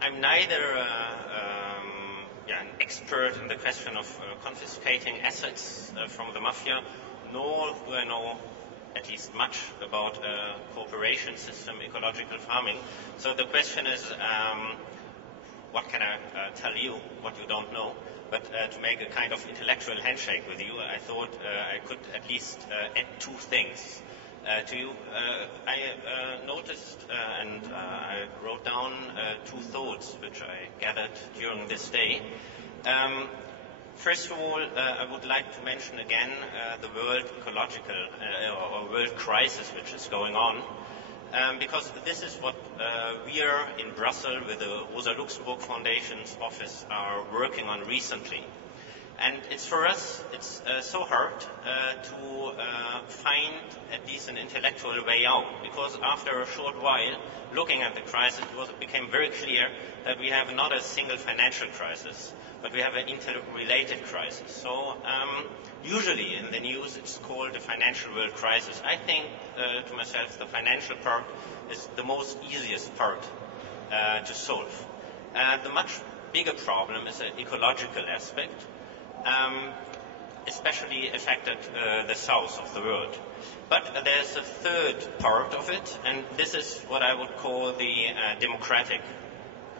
I'm neither an expert in the question of confiscating assets from the mafia, nor do I know at least much about a cooperation system, ecological farming. So the question is, what can I tell you, what you don't know? But to make a kind of intellectual handshake with you, I thought I could at least add two things to you. I noticed and I wrote down two thoughts which I gathered during this day. First of all, I would like to mention again the world ecological or world crisis which is going on. Because this is what we are in Brussels with the Rosa Luxemburg Foundation's office are working on recently. And it's for us, it's so hard to find at least an intellectual way out, because after a short while, looking at the crisis, it became very clear that we have not a single financial crisis, but we have an interrelated crisis. So usually in the news it's called the financial world crisis. I think to myself the financial part is the most easiest part to solve. The much bigger problem is an ecological aspect, especially affected the south of the world. But there's a third part of it, and this is what I would call the democratic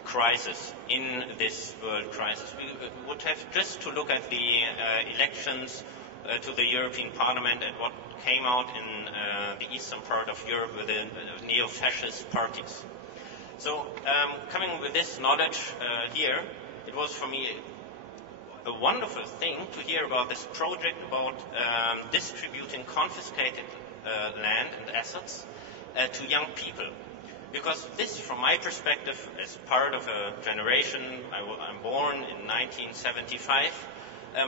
crisis in this world crisis. We would have just to look at the elections to the European Parliament and what came out in the eastern part of Europe with the neo-fascist parties. So coming with this knowledge here, it was for me a wonderful thing to hear about this project about distributing confiscated land and assets to young people. Because this, from my perspective, is part of a generation, I'm born in 1975,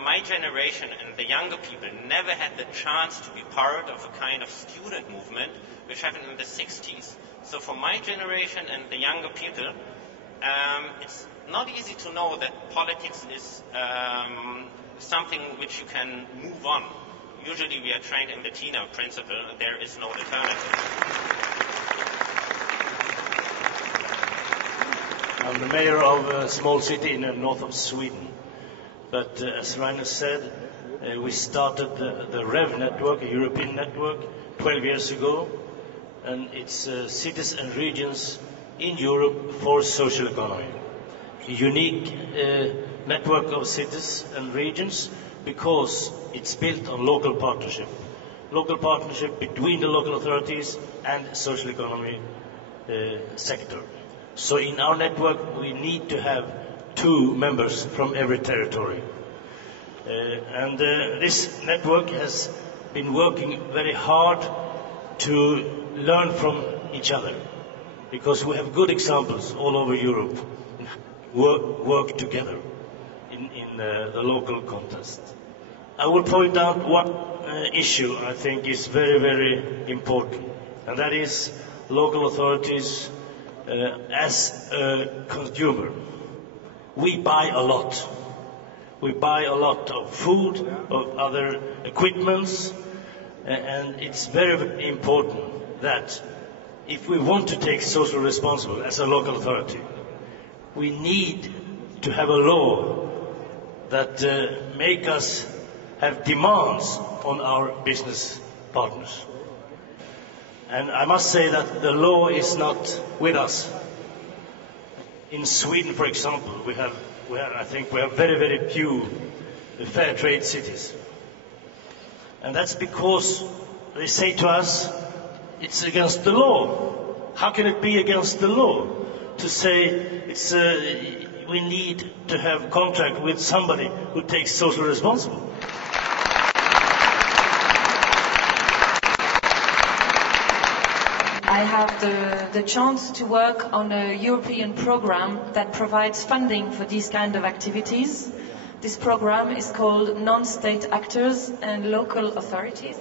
my generation and the younger people never had the chance to be part of a kind of student movement which happened in the 60s. So for my generation and the younger people, it's not easy to know that politics is something which you can move on. Usually we are trained in the TINA principle, there is no alternative. I'm the mayor of a small city in the north of Sweden. But as Rainer said, we started the REV network, a European network, 12 years ago. And it's cities and regions in Europe for social economy. A unique network of cities and regions because it's built on local partnership. Local partnership between the local authorities and social economy sector. So in our network we need to have 2 members from every territory. And this network has been working very hard to learn from each other, because we have good examples all over Europe work together in the local context. I will point out one issue I think is very, very important, and that is local authorities as a consumer. We buy a lot. We buy a lot of food, of other equipments, and it's very, very important that if we want to take social responsibility as a local authority, we need to have a law that make us have demands on our business partners. And I must say that the law is not with us. In Sweden, for example, I think we have very, very few fair trade cities. And that's because they say to us, it's against the law. How can it be against the law to say we need to have contract with somebody who takes social responsibility? I have the chance to work on a European program that provides funding for these kind of activities. This program is called Non-State Actors and Local Authorities.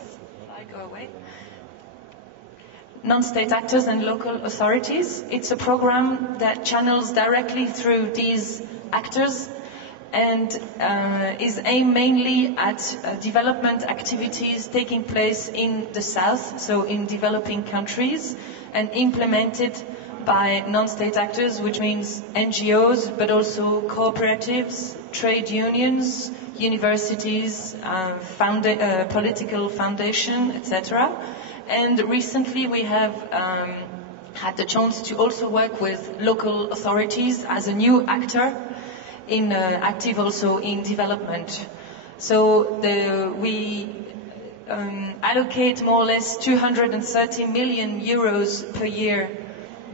Non-State Actors and Local Authorities. It's a program that channels directly through these actors and is aimed mainly at development activities taking place in the south, so in developing countries, and implemented by non-state actors, which means NGOs, but also cooperatives, trade unions, universities, political foundation, etc. And recently we have had the chance to also work with local authorities as a new actor, active also in development. So we allocate more or less 230 million euros per year.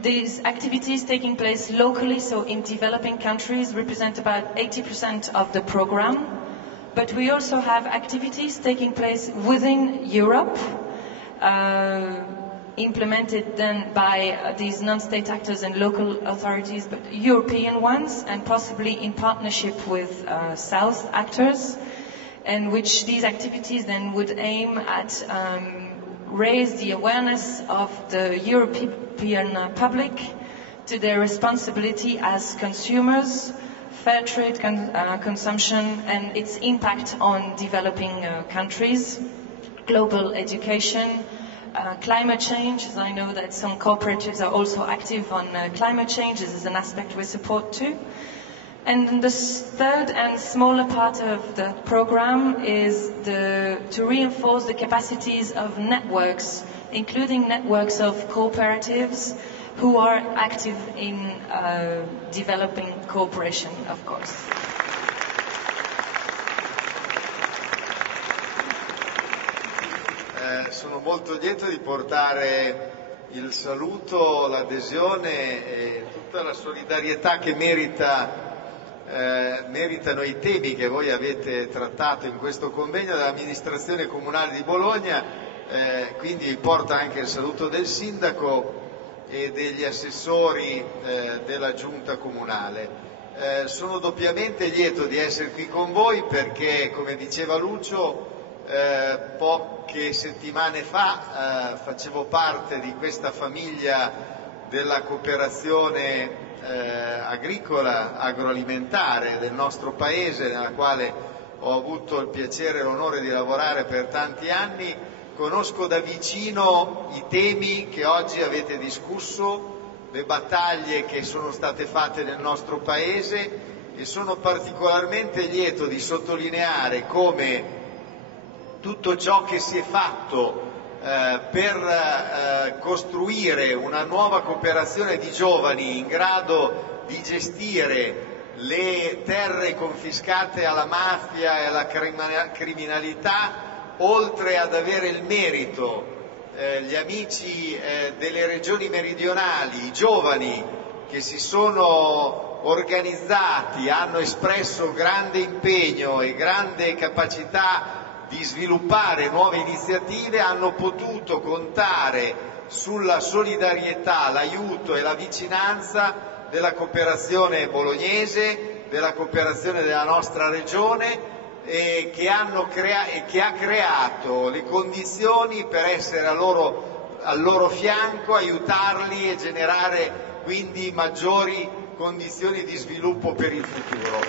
These activities taking place locally, so in developing countries, represent about 80% of the program. But we also have activities taking place within Europe, implemented then by these non-state actors and local authorities, but European ones, and possibly in partnership with South actors, and which these activities then would aim at raise the awareness of the European public to their responsibility as consumers, fair trade consumption and its impact on developing countries, global education, climate change, as I know that some cooperatives are also active on climate change. This is an aspect we support too. And the third and smaller part of the program is to reinforce the capacities of networks, including networks of cooperatives who are active in developing cooperation, of course. Sono molto lieto di portare il saluto, l'adesione e tutta la solidarietà che meritano i temi che voi avete trattato in questo convegno dell'amministrazione comunale di Bologna, quindi porta anche il saluto del sindaco e degli assessori della giunta comunale. Sono doppiamente lieto di essere qui con voi perché, come diceva Lucio, poche settimane fa facevo parte di questa famiglia della cooperazione agricola, agroalimentare del nostro paese, nella quale ho avuto il piacere e l'onore di lavorare per tanti anni. Conosco da vicino i temi che oggi avete discusso, le battaglie che sono state fatte nel nostro paese e sono particolarmente lieto di sottolineare come tutto ciò che si è fatto per costruire una nuova cooperazione di giovani in grado di gestire le terre confiscate alla mafia e alla criminalità, oltre ad avere il merito, gli amici delle regioni meridionali, i giovani che si sono organizzati, hanno espresso grande impegno e grande capacità di sviluppare nuove iniziative, hanno potuto contare sulla solidarietà, l'aiuto e la vicinanza della cooperazione bolognese, della cooperazione della nostra regione che ha creato le condizioni per essere al loro fianco, aiutarli e generare quindi maggiori condizioni di sviluppo per il futuro.